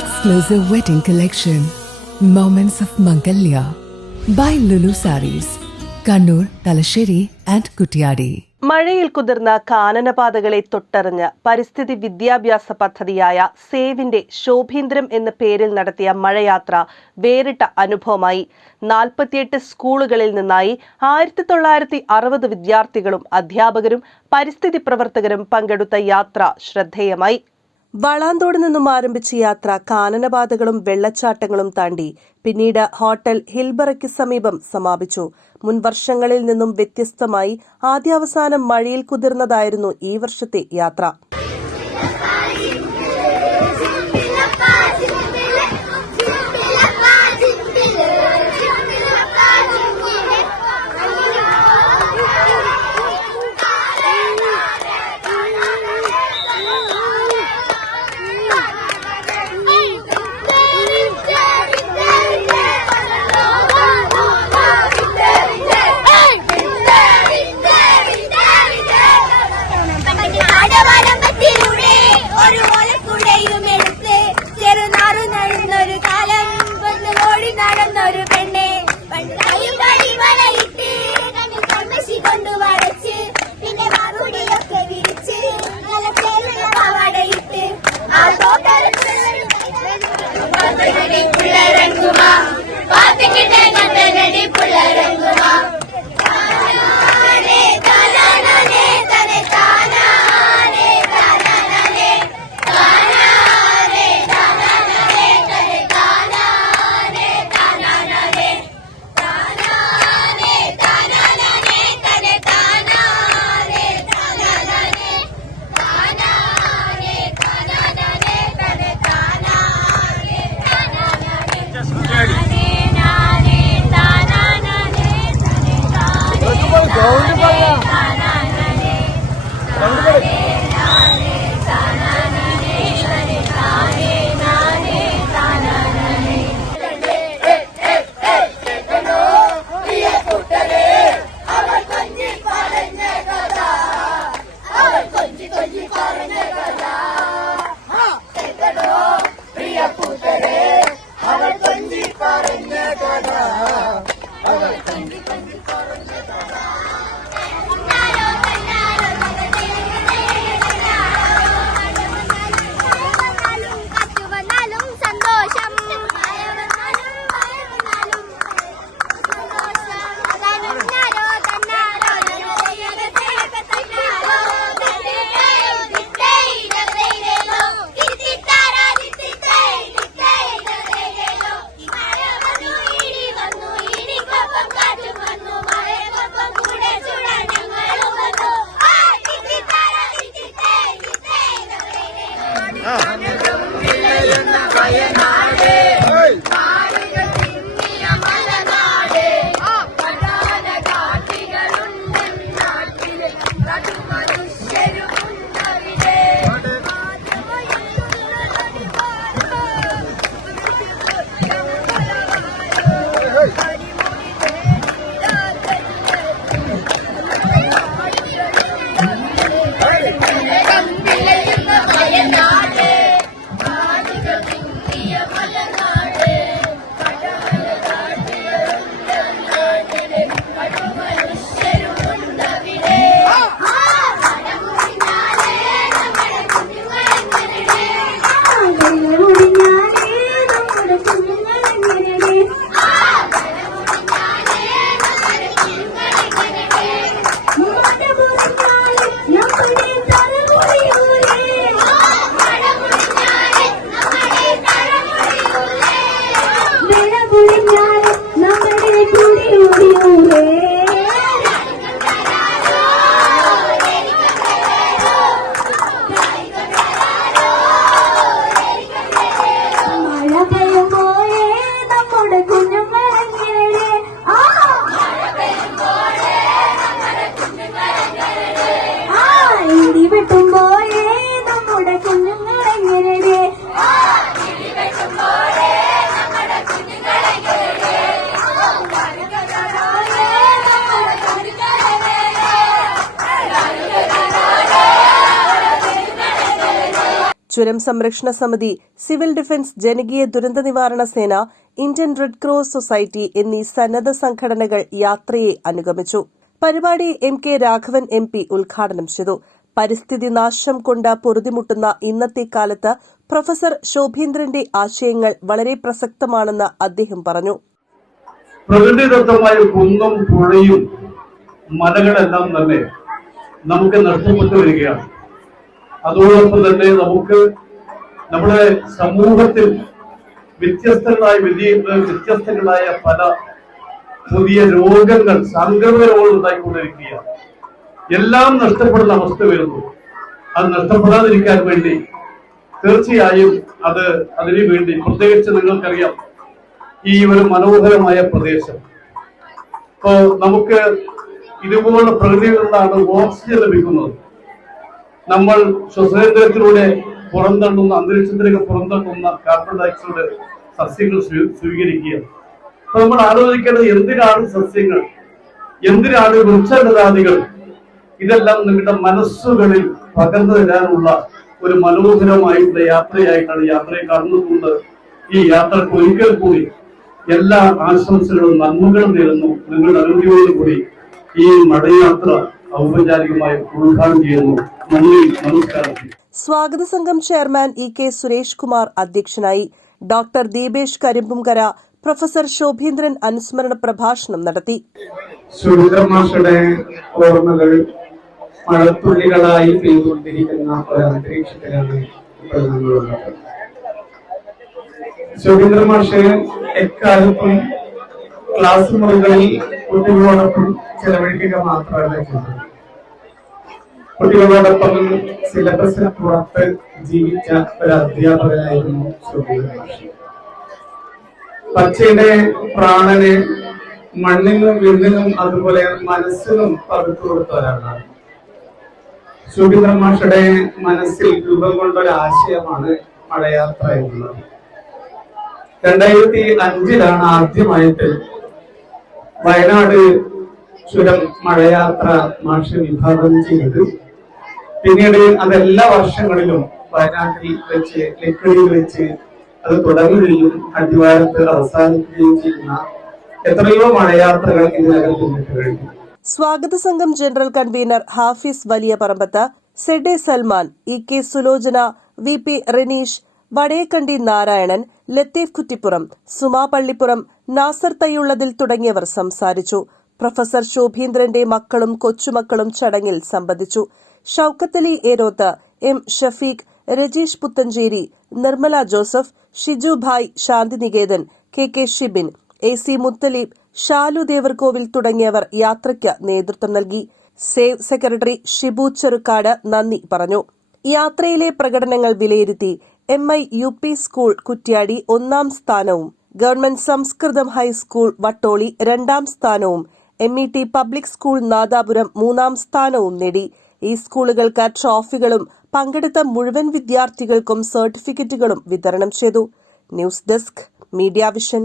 Exclusive wedding collection, Moments of Mangalya by Lulu Sarees, Kannur, Talasheri and Kuttiyadi. മഴയിൽ കുതിർന്ന കാനനപാതകളെ തൊട്ടറിഞ്ഞ് പരിസ്ഥിതി വിദ്യാഭ്യാസ പദ്ധതിയായ സേവിന്റെ ശോഭീന്ദ്രം എന്ന പേരിൽ നടത്തിയ മഴയാത്ര വേറിട്ട അനുഭവമായി. 48 സ്കൂളുകളിൽ നിന്നായി 1960 വിദ്യാർത്ഥികളും അധ്യാപകരും പരിസ്ഥിതി പ്രവർത്തകരും പങ്കെടുത്ത യാത്ര ശ്രദ്ധേയമായി. വളാന്തോട് നിന്നും ആരംഭിച്ച യാത്ര കാനനപാതകളും വെള്ളച്ചാട്ടങ്ങളും താണ്ടി പിന്നീട് ഹോട്ടൽ ഹിൽബറയ്ക്ക് സമീപം സമാപിച്ചു. മുൻ വർഷങ്ങളിൽ നിന്നും വ്യത്യസ്തമായി ആദ്യാവസാനം മഴയിൽ കുതിർന്നതായിരുന്നു ഈ വർഷത്തെ യാത്ര. ചുരം സംരക്ഷണ സമിതി, സിവിൽ ഡിഫൻസ്, ജനകീയ ദുരന്ത നിവാരണ സേന, ഇന്ത്യൻ റെഡ് ക്രോസ് സൊസൈറ്റി എന്നീ സന്നദ്ധ സംഘടനകൾ യാത്രയെ അനുഗമിച്ചു. പരിപാടി MK രാഘവൻ MP ഉദ്ഘാടനം ചെയ്തു. പരിസ്ഥിതി നാശം കൊണ്ട് പൊറുതിമുട്ടുന്ന ഇന്നത്തെ കാലത്ത് പ്രൊഫസർ ശോഭീന്ദ്രന്റെ ആശയങ്ങൾ വളരെ പ്രസക്തമാണെന്ന് അദ്ദേഹം പറഞ്ഞു. പ്രകൃതിദത്തമായ കുന്നും പുഴയും മലകളെല്ലാം തന്നെ നമുക്ക് നഷ്ടപ്പെട്ടു വരികയാണ്. അതോടൊപ്പം തന്നെ നമുക്ക് നമ്മുടെ സമൂഹത്തിൽ വ്യത്യസ്തങ്ങളായ പല പുതിയ രോഗങ്ങൾ, സാംക്രമിക രോഗങ്ങൾ ഉണ്ടായിക്കൊണ്ടിരിക്കുകയാണ്. എല്ലാം നഷ്ടപ്പെടുന്ന അവസ്ഥ വരുന്നു. അത് നഷ്ടപ്പെടാതിരിക്കാൻ വേണ്ടി തീർച്ചയായും അതിനു വേണ്ടി പ്രത്യേകിച്ച് നിങ്ങൾക്കറിയാം, ഈ ഒരു മനോഹരമായ പ്രദേശം ഇപ്പോ നമുക്ക് ഇതുപോലുള്ള പ്രകൃതിയിൽ നിന്നാണ് ഓക്സിജൻ ലഭിക്കുന്നത്. നമ്മൾ ശ്വസനേന്ദ്രിയത്തിലൂടെ പുറന്തള്ളുന്ന, അന്തരീക്ഷത്തിലേക്ക് പുറന്തള്ളുന്ന കാർബൺ ഡയോക്സൈഡ് സസ്യങ്ങൾ സ്വീകരിക്കുകയാണ്. അപ്പൊ നമ്മൾ ആലോചിക്കേണ്ടത്, എന്തിനാണ് സസ്യങ്ങൾ, എന്തിനാണ് വൃക്ഷലതാദികൾ? ഇതെല്ലാം നിങ്ങളുടെ മനസ്സുകളിൽ പകർന്നു തരാനുള്ള ഒരു മനോഹരമായിട്ടുള്ള യാത്രയായിട്ടാണ് യാത്രയെ കാണുന്നതുകൊണ്ട് ഈ യാത്രക്ക് ഒരിക്കൽ കൂടി എല്ലാ ആശംസകളും നന്മകളും നേരുന്നു. നിങ്ങളുടെ അനുമതിയോടുകൂടി ഈ മടയാത്ര ഔപചാരികമായി ഉദ്ഘാടനം ചെയ്യുന്നു. നന്ദി, നമസ്കാരം. സ്വാഗത സംഘം ചെയർമാൻ EK സുരേഷ് കുമാർ അധ്യക്ഷനായി. ഡോക്ടർ ദീപേഷ് കരിമ്പുംകര പ്രൊഫസർ ശോഭീന്ദ്രൻ അനുസ്മരണ പ്രഭാഷണം നടത്തി. ശോഭീന്ദ്രമാഷയുടെ ഓർമ്മകൾ മഴത്തുള്ളികളായി പെയ്തുകൊണ്ടിരിക്കുന്ന ഒരു അന്തരീക്ഷത്തിലാണ് ഇപ്പോൾ നമ്മളുള്ളത്. ശോഭീന്ദ്രമാഷ് എക്കാലത്തും ക്ലാസ് മുറികളിൽ കുട്ടികളോടൊപ്പം ചെലവഴിക്കുക മാത്രമല്ല ചെയ്തത്, കുട്ടികളോടൊപ്പം സിലബസിന് പുറത്ത് ജീവിച്ച ഒരു അധ്യാപകനായിരുന്നു ശോഭീന്ദ്രമാഷ്. പച്ചയുടെ പ്രാണന് മണ്ണിനും വിണ്ണിനും അതുപോലെ മനസ്സിനും പകുത്തു കൊടുത്ത ഒരാളാണ്. ശോഭീന്ദ്രമാഷയുടെ മനസ്സിൽ രൂപം കൊണ്ട ഒരു ആശയമാണ് മഴയാത്ര എന്നുള്ളത്. 2005 ആദ്യമായിട്ട് വയനാട് ചുരം മഴയാത്ര മാഷ് വിഭാവനം ചെയ്തത്. പിന്നീട് അതെല്ലാ വർഷങ്ങളിലും വയനാട്ടിൽ വെച്ച്, ലക്കിടിയിൽ വെച്ച് അത് തുടങ്ങുകയും അടിവാരത്ത് അവസാനിക്കുകയും ചെയ്യുന്ന എത്രയോ മഴയാത്രകൾ ഇതിനകം പിന്നിട്ട് കഴിഞ്ഞു. സ്വാഗത സംഘം ജനറൽ കൺവീനർ ഹാഫിസ് വലിയ പറമ്പത്ത്, സെഡെ സൽമാൻ, EK സുലോചന, VP റെനീഷ്, വടയക്കണ്ടി നാരായണൻ, ലത്തീഫ് കുറ്റിപ്പുറം, സുമാ പള്ളിപ്പുറം, നാസർ തയ്യുള്ളതിൽ തുടങ്ങിയവർ സംസാരിച്ചു. പ്രൊഫസർ ശോഭീന്ദ്രന്റെ മക്കളും കൊച്ചുമക്കളും ചടങ്ങിൽ സംബന്ധിച്ചു. Shoukathali Eroth, M Shafeeq, Rajeesh Puthanchery, Nirmala Joseph, Shiju Bhai Shantiniketan, KK Shibin, AC Muthaleeb, Shalu Devarkovil തുടങ്ങിയവർ യാത്രയ്ക്ക് നേതൃത്വം നൽകി. സേവ് സെക്രട്ടറി ഷിബു ചെറുക്കാട് നന്ദി പറഞ്ഞു. യാത്രയിലെ പ്രകടനങ്ങൾ വിലയിരുത്തി MI UP സ്കൂൾ കുറ്റ്യാടി 1ാം സ്ഥാനവും ഗവൺമെന്റ് സംസ്കൃതം ഹൈസ്കൂൾ വട്ടോളി 2ാം സ്ഥാനവും MET പബ്ലിക് സ്കൂൾ നാദാപുരം 3ാം സ്ഥാനവും നേടി. ഈ സ്കൂളുകൾക്ക് ട്രോഫികളും പങ്കെടുത്ത മുഴുവൻ വിദ്യാർത്ഥികൾക്കും സർട്ടിഫിക്കറ്റുകളും വിതരണം ചെയ്തു. News desk, media vision.